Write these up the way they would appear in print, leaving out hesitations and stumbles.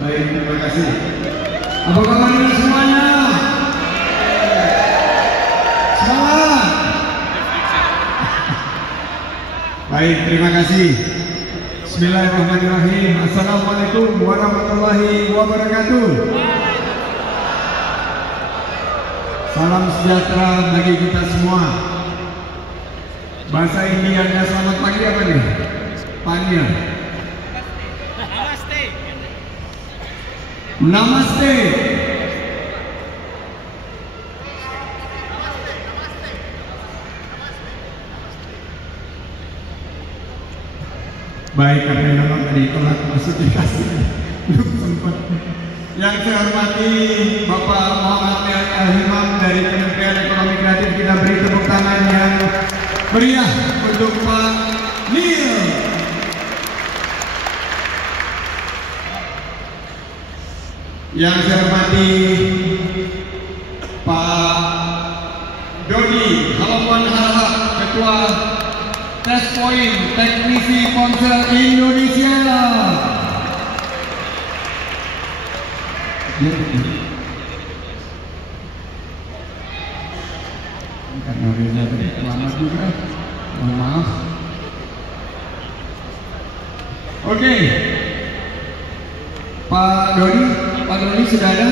Baik, terima kasih. Apa kabarnya semuanya? Semangat. Baik, terima kasih. Bismillahirrahmanirrahim. Assalamualaikum warahmatullahi wabarakatuh. Salam sejahtera bagi kita semua. Bahasa Indianya selamat pagi apa nih? Pania. Namaste. Namaste. Baik, karena memang tadi telat masuk di kasih, belum sempat. Yang saya hormati Bapak Muhammad Al-Himam dari Kementerian Ekonomi Kreatif, kita beri tepuk tangan yang meriah untuk Pak Neil. Yang saya hormati Pak Dodi Halawan Harahap, Ketua Test Point Teknisi Ponsel Indonesia. Karena Reza tadi lama juga, mohon maaf. Oke, Pak Dodi sudah ada?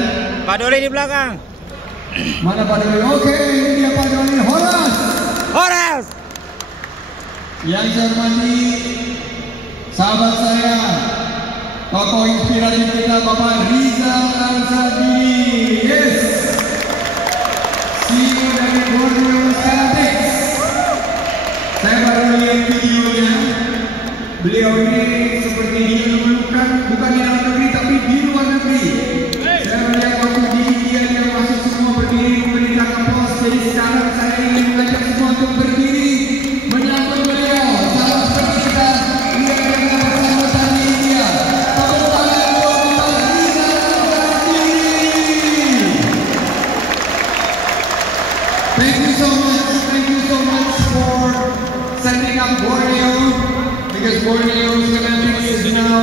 Pak Doli di belakang. Mana Pak Dodi? Oke, ini dia Pak Dodi. Horas. Yang saya hormati sahabat saya, tokoh inspirasi kita Bapak Rizal Ansari. Yes, CEO dari Borneo Celtics. Saya baru lihat videonya. Beliau ini seperti diperlukan bukan di dalam negeri tapi di luar negeri. Saya melihat waktu di India dia masuk semua berdiri memberikan aplaus. Jadi sekarang saya ingin mengajak semua untuk berdiri menyambut beliau. Salam seperti kita lihat dengan persambutan di India. Tepuk tangan untuk Bapak Rizal Ansari. Thank you so much for setting up Borneo, because Borneo Celtics is now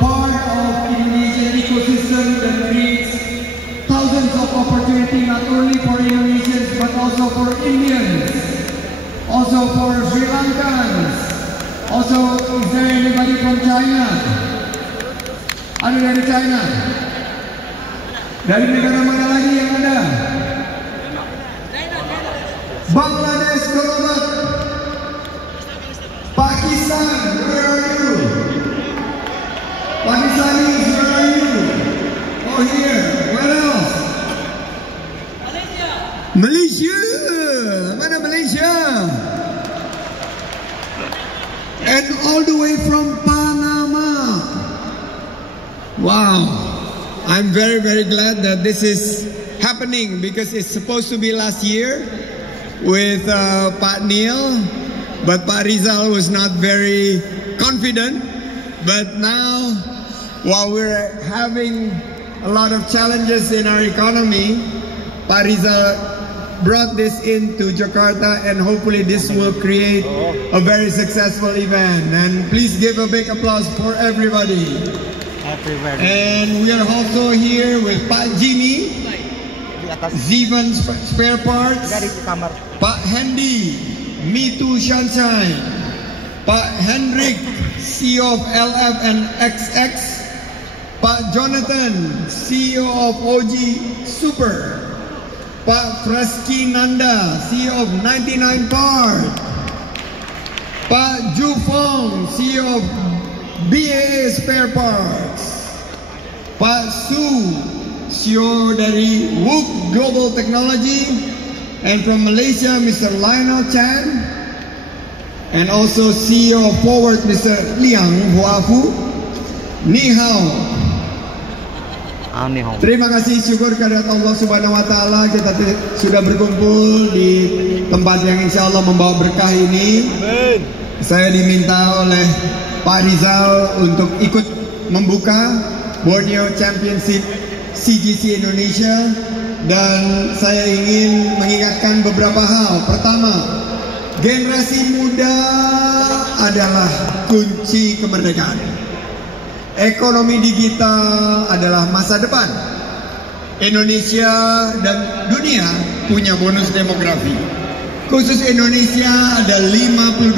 part of Indonesian ecosystem that creates thousands of opportunity not only for Indonesians but also for Indians, also for Sri Lankans. Also, is there anybody from China? Ada dari China? Dari negara mana lagi yang ada? Bangladesh, Golobak. Pakistan, where are you? Pakistanis, where are you? Oh, here. Where else? Malaysia. Mana Malaysia? And all the way from Panama. Wow. I'm very, very glad that this is happening because it's supposed to be last year with Pak Neil. But Pak Rizal was not very confident. But now, while we're having a lot of challenges in our economy, Pak Rizal brought this into Jakarta, and hopefully this will create a very successful event. And please give a big applause for everybody. And we are also here with Pak Jimmy, Zeven Spare Parts, Pak Hendy, Me Too Sunshine, Pak Hendrik, CEO of LF and XX, Pak Jonathan, CEO of OG Super, Pak Freski Nanda, CEO of 99 Part, Pak Ju Fong, CEO of BAA Spare Parts, Pak Su, CEO dari Wook Global Technology, and from Malaysia, Mr. Lionel Chan, and also CEO of Forward, Mr. Liang Huafu. Ni hao. Terima kasih, syukur kehadirat Allah Subhanahu Wa Taala, kita sudah berkumpul di tempat yang insya Allah membawa berkah ini. Saya diminta oleh Pak Rizal untuk ikut membuka Borneo Championship CGC Indonesia. Dan saya ingin mengingatkan beberapa hal. Pertama, generasi muda adalah kunci kemerdekaan. Ekonomi digital adalah masa depan. Indonesia dan dunia punya bonus demografi. Khusus Indonesia ada 52%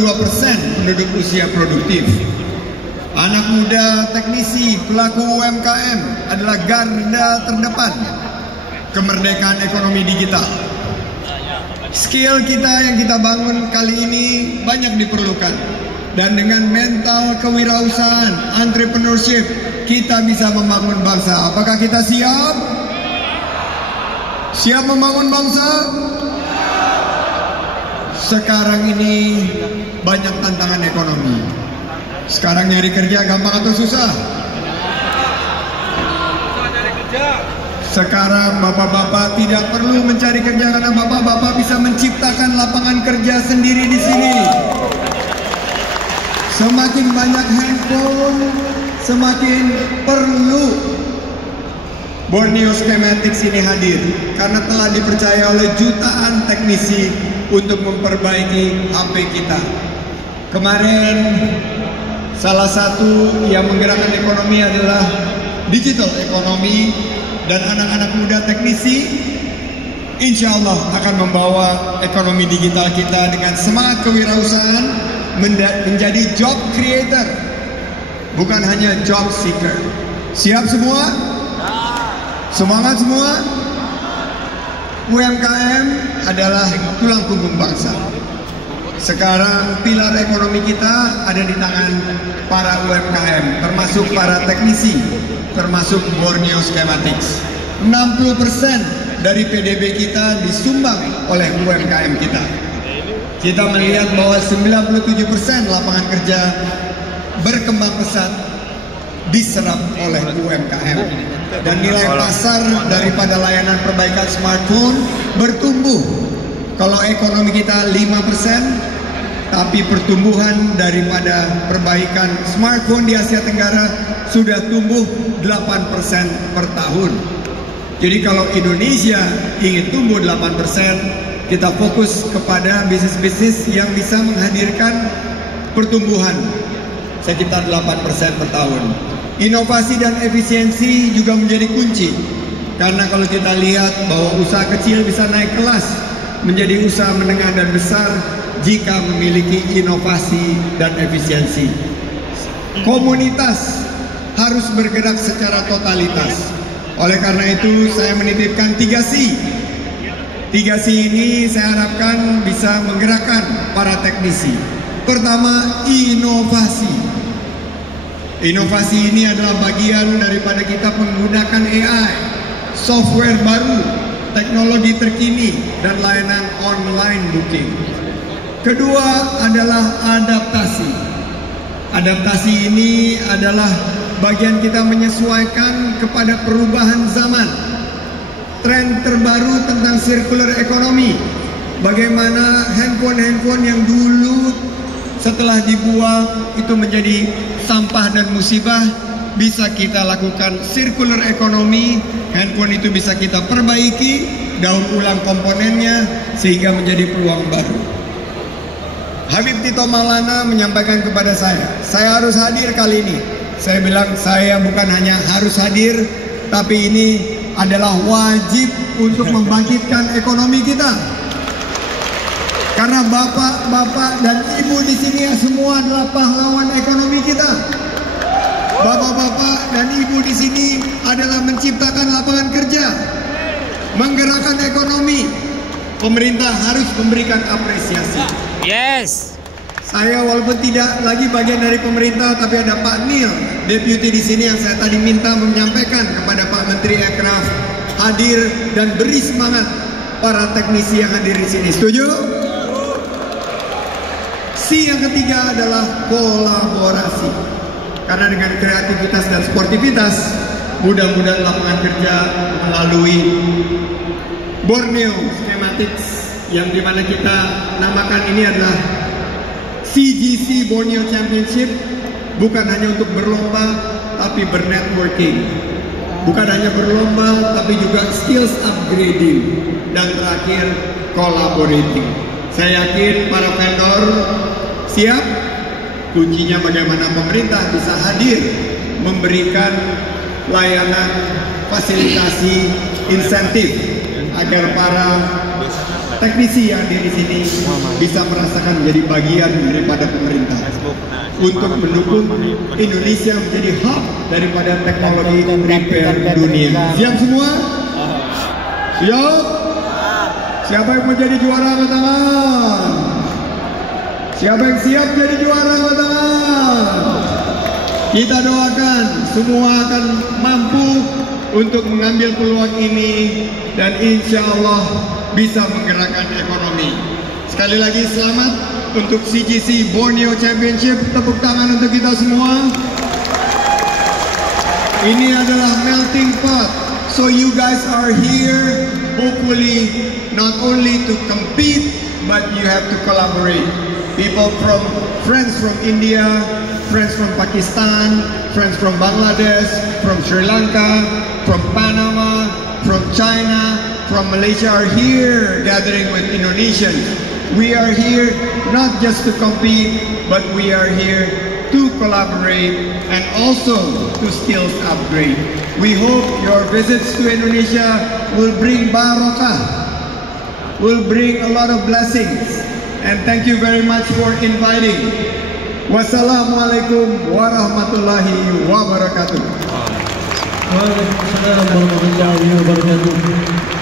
penduduk usia produktif. Anak muda, teknisi, pelaku UMKM adalah garda terdepan kemerdekaan ekonomi digital. Skill kita yang kita bangun kali ini banyak diperlukan. Dan dengan mental kewirausahaan, entrepreneurship, kita bisa membangun bangsa. Apakah kita siap? Siap membangun bangsa? Sekarang ini banyak tantangan ekonomi. Sekarang nyari kerja gampang atau susah? Sekarang bapak-bapak tidak perlu mencari kerja karena bapak-bapak bisa menciptakan lapangan kerja sendiri di sini. Semakin banyak handphone, semakin perlu Borneo Schematics ini hadir karena telah dipercaya oleh jutaan teknisi untuk memperbaiki HP kita. Kemarin salah satu yang menggerakkan ekonomi adalah digital ekonomi, dan anak-anak muda teknisi insya Allah akan membawa ekonomi digital kita dengan semangat kewirausahaan menjadi job creator, bukan hanya job seeker. Siap semua? Semangat semua? UMKM adalah tulang punggung bangsa. Sekarang pilar ekonomi kita ada di tangan para UMKM, termasuk para teknisi, termasuk Borneo Schematics. 60% dari PDB kita disumbang oleh UMKM kita. Kita melihat bahwa 97% lapangan kerja berkembang pesat diserap oleh UMKM. Dan nilai pasar daripada layanan perbaikan smartphone bertumbuh. Kalau ekonomi kita 5%, tapi pertumbuhan daripada perbaikan smartphone di Asia Tenggara sudah tumbuh 8% per tahun. Jadi kalau Indonesia ingin tumbuh 8%, kita fokus kepada bisnis-bisnis yang bisa menghadirkan pertumbuhan sekitar 8% per tahun. Inovasi dan efisiensi juga menjadi kunci. Karena kalau kita lihat bahwa usaha kecil bisa naik kelas menjadi usaha menengah dan besar jika memiliki inovasi dan efisiensi. Komunitas harus bergerak secara totalitas. Oleh karena itu saya menitipkan 3C. 3C ini saya harapkan bisa menggerakkan para teknisi. Pertama, inovasi. Inovasi ini adalah bagian daripada kita menggunakan AI, software baru, teknologi terkini, dan layanan online booking. Kedua adalah adaptasi. Adaptasi ini adalah bagian kita menyesuaikan kepada perubahan zaman. Tren terbaru tentang circular economy. Bagaimana handphone yang dulu setelah dibuang itu menjadi sampah dan musibah, bisa kita lakukan circular economy. Handphone itu bisa kita perbaiki, daur ulang komponennya sehingga menjadi peluang baru. Habib Tito Maulana menyampaikan kepada saya harus hadir kali ini. Saya bilang saya bukan hanya harus hadir, tapi ini adalah wajib untuk membangkitkan ekonomi kita. Karena bapak-bapak dan ibu di sini semua adalah pahlawan ekonomi kita. Bapak-bapak dan ibu di sini adalah menciptakan lapangan kerja, menggerakkan ekonomi. Pemerintah harus memberikan apresiasi. Yes. Saya walaupun tidak lagi bagian dari pemerintah, tapi ada Pak Neil, deputy di sini yang saya tadi minta menyampaikan kepada Pak Menteri Aircraft hadir dan beri semangat para teknisi yang hadir di sini. Setuju? C yang ketiga adalah kolaborasi. Karena dengan kreativitas dan sportivitas, mudah-mudahan lapangan kerja melalui Borneo Schematics yang dimana kita namakan ini adalah CGC Borneo Championship, bukan hanya untuk berlomba tapi bernetworking, bukan hanya berlomba tapi juga skills upgrading, dan terakhir collaborating. Saya yakin para vendor siap. Kuncinya bagaimana pemerintah bisa hadir memberikan layanan fasilitasi insentif agar para teknisi yang di sini bisa merasakan menjadi bagian daripada pemerintah untuk mendukung Indonesia menjadi hub daripada teknologi repair dunia. Siap semua? Siap? Siapa yang mau jadi juara angkat tangan? Siapa yang siap jadi juara angkat tangan? Kita doakan semua akan mampu untuk mengambil peluang ini dan insya Allah bisa menggerakkan ekonomi. Sekali lagi selamat untuk CGC Borneo Championship. Tepuk tangan untuk kita semua. Ini adalah melting pot. So you guys are here hopefully not only to compete but you have to collaborate. Friends from India, friends from Pakistan, friends from Bangladesh, from Sri Lanka, from Panama, from China, from Malaysia are here gathering with Indonesians. We are here not just to compete, but we are here to collaborate and also to skills upgrade. We hope your visits to Indonesia will bring barakah, will bring a lot of blessings. And thank you very much for inviting. Wassalamualaikum warahmatullahi wabarakatuh. Waalaikumsalam warahmatullahi wabarakatuh.